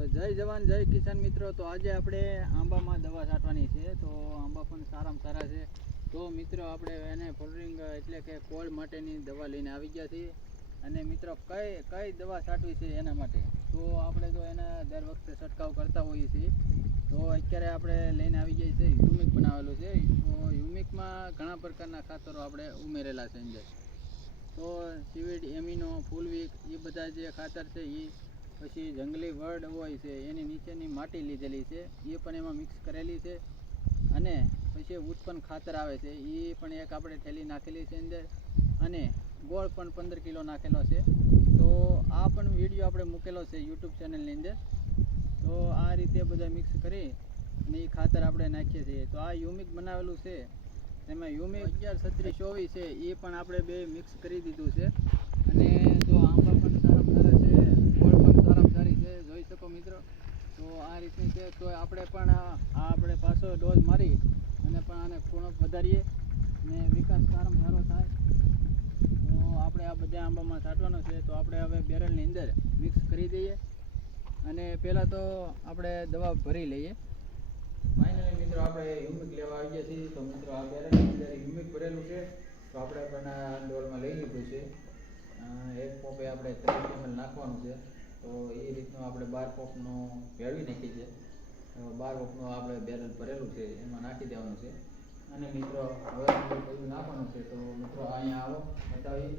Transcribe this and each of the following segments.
તો જય જવાન જય કિસાન મિત્રો. તો આજે આપણે આંબામાં દવા છાંટવાની છે. તો આંબા પણ સારામાં સારા છે. તો મિત્રો આપણે એને ફ્લોરિંગ એટલે કે કોળ માટેની દવા લઈને આવી ગયા છીએ. અને મિત્રો કઈ દવા છાંટવી છે એના માટે તો આપણે જો એના દર વખતે છંટકાવ કરતા હોઈએ છીએ. તો અત્યારે આપણે લઈને આવી ગયા છીએ હ્યુમિક બનાવેલું છે. તો હ્યુમિકમાં ઘણા પ્રકારના ખાતરો આપણે ઉમેરેલા છે અંદર. તો સીવીડ, એમિનો, ફૂલવીક એ બધા જે ખાતર છે એ પછી જંગલી વડ હોય છે એની નીચેની માટી લીધેલી છે એ પણ એમાં મિક્સ કરેલી છે. અને પછી ઉત્પન્ન ખાતર આવે છે એ પણ એક આપણે થેલી નાખેલી છે અંદર. અને ગોળ પણ 15 કિલો નાખેલો છે. તો આ પણ વિડીયો આપણે મૂકેલો છે યુટ્યુબ ચેનલની અંદર. તો આ રીતે બધા મિક્સ કરી અને એ ખાતર આપણે નાખીએ છીએ. તો આ હ્યુમિક બનાવેલું છે એમાં હ્યુમિક 11-36-24 છે એ પણ આપણે બે મિક્સ કરી દીધું છે. અને જો આંબા પણ સારામાં સારા છે, ગોળ પણ સારામાં સારી છે, જોઈ શકો મિત્રો. તો આ રીતની છે. તો આપણે પણ આપણે પાછો ડોઝ મારી અને પણ આને પૂર્ણ વધારીએ અને વિકાસ સારામાં સારો થાય. તો આપણે આ બધા આંબામાં છાંટવાનો છે. તો આપણે હવે બેરલની અંદર મિક્સ કરી દઈએ અને પહેલાં તો આપણે દવા ભરી લઈએ. ફાઇનલી મિત્રો આપણે હ્યુમિક લેવા આવી ગયા છીએ. તો મિત્રો આ બેરલની અંદર હ્યુમિક ભરેલું છે. તો આપણે પણ આ ડોલમાં લઈ લીધું છે. એક પોપે આપણે 30 ml નાખવાનું છે. તો એ રીતનું આપણે 12 પોપનું ભેળવી નાખી છે. 12 પોપનું આપણે બેરલ ભરેલું છે એમાં નાખી દેવાનું છે. અને મિત્રો હવે બધું નાખવાનું છે. તો મિત્રો અહીંયા આવો બતાવી.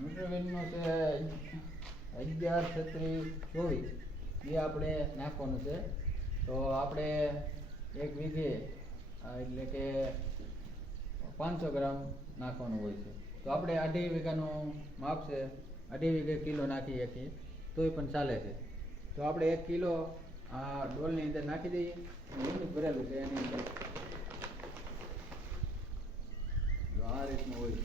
ન્યુટ્રીવેલનો છે 11-36-24 એ આપણે નાખવાનું છે. તો આપણે 1 વીઘે એટલે કે 500 ગ્રામ નાખવાનું હોય છે. તો આપણે 2.5 વીઘાનું માપ છે, 2.5 વીઘે કિલો નાખી શકીએ તોય પણ ચાલે છે. તો આપણે 1 કિલો આ ડોલની અંદર નાખી દઈએ. હ્યુમિક ભરેલું છે એની અંદર આ રીતનું હોય છે.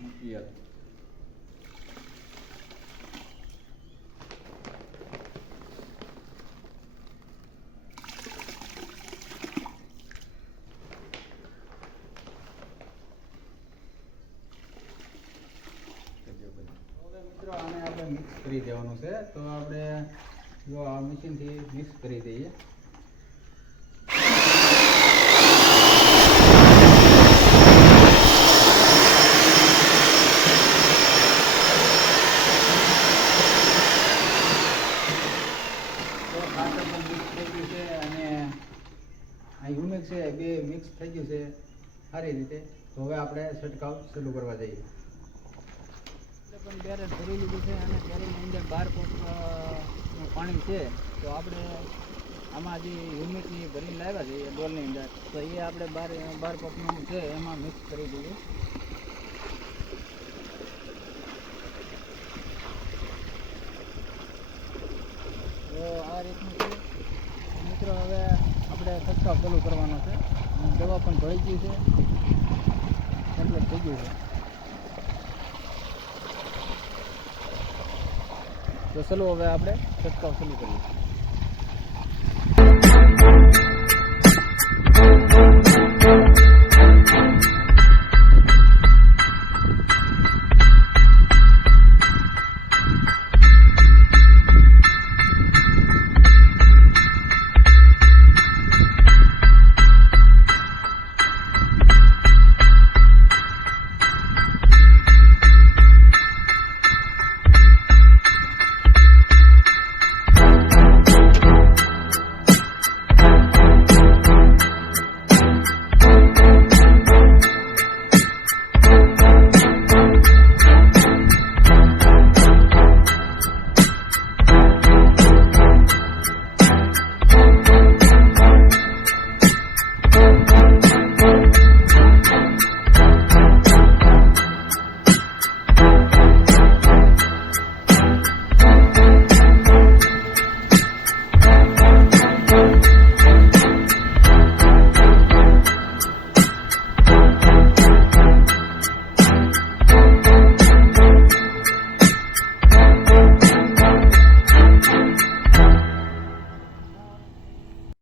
મૂકીએ મિત્રો આને આપણે મિક્સ કરી દેવાનું છે. તો આપણે જો આ મશીનથી મિક્સ કરી દઈએ. તો ખાતર પણ મિક્સ થઈ ગયું છે અને આ હ્યુમિક છે બે મિક્સ થઈ ગયું છે સારી રીતે. તો હવે આપણે છંટકાવ શરૂ કરવા જઈએ. પણ બેરલ ભરી લીધું છે અને બેરલની અંદર 12 પોટનું પાણી છે. તો આપણે આમાં જે હ્યુમિકની ભરીને લાવ્યા છે એ ડોલની અંદર, તો એ આપણે 12 પોટનું છે એમાં મિક્સ કરી દીધું. તો આ રીતનું છે મિત્રો. હવે આપણે છંટકાવ ચાલુ કરવાનો છે. દવા પણ ભળી ગઈ છે, કમ્પ્લીટ થઈ ગયું છે. તો ચલો હવે આપણે છંટકાવ ચાલુ કરીએ.